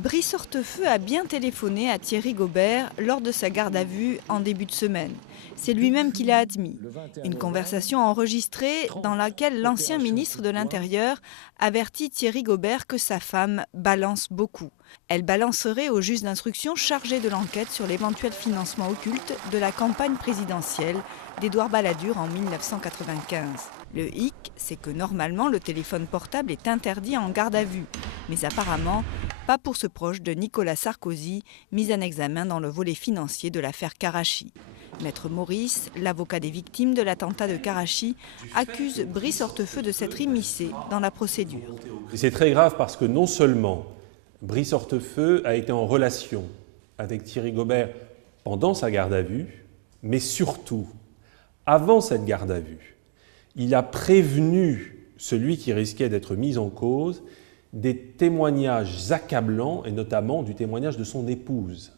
Brice Hortefeux a bien téléphoné à Thierry Gaubert lors de sa garde à vue en début de semaine. C'est lui-même qui l'a admis. Une conversation enregistrée dans laquelle l'ancien ministre de l'Intérieur avertit Thierry Gaubert que sa femme balance beaucoup. Elle balancerait au juge d'instruction chargé de l'enquête sur l'éventuel financement occulte de la campagne présidentielle d'Édouard Balladur en 1995. Le hic, c'est que normalement le téléphone portable est interdit en garde à vue. Mais apparemment, pas pour ce proche de Nicolas Sarkozy, mis en examen dans le volet financier de l'affaire Karachi. Maître Maurice, l'avocat des victimes de l'attentat de Karachi, accuse Brice Hortefeux de s'être immiscé dans la procédure. C'est très grave parce que non seulement Brice Hortefeux a été en relation avec Thierry Gaubert pendant sa garde à vue, mais surtout, avant cette garde à vue, il a prévenu celui qui risquait d'être mis en cause des témoignages accablants, et notamment du témoignage de son épouse.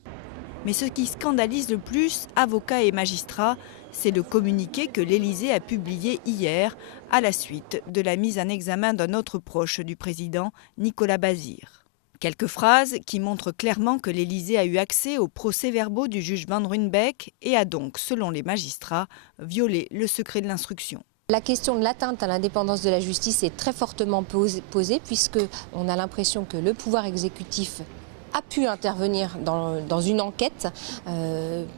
Mais ce qui scandalise le plus avocats et magistrats, c'est le communiqué que l'Élysée a publié hier à la suite de la mise en examen d'un autre proche du président, Nicolas Bazir. Quelques phrases qui montrent clairement que l'Élysée a eu accès aux procès-verbaux du juge Van Ruynbeek et a donc, selon les magistrats, violé le secret de l'instruction. La question de l'atteinte à l'indépendance de la justice est très fortement posée puisqu'on a l'impression que le pouvoir exécutif a pu intervenir dans une enquête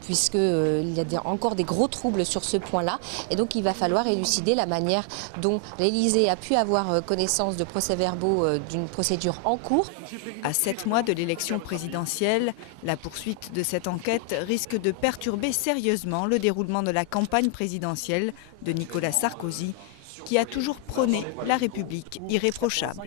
puisqu'il y a encore des gros troubles sur ce point-là. Et donc il va falloir élucider la manière dont l'Élysée a pu avoir connaissance de procès-verbaux d'une procédure en cours. À 7 mois de l'élection présidentielle, la poursuite de cette enquête risque de perturber sérieusement le déroulement de la campagne présidentielle de Nicolas Sarkozy, qui a toujours prôné la République irréprochable.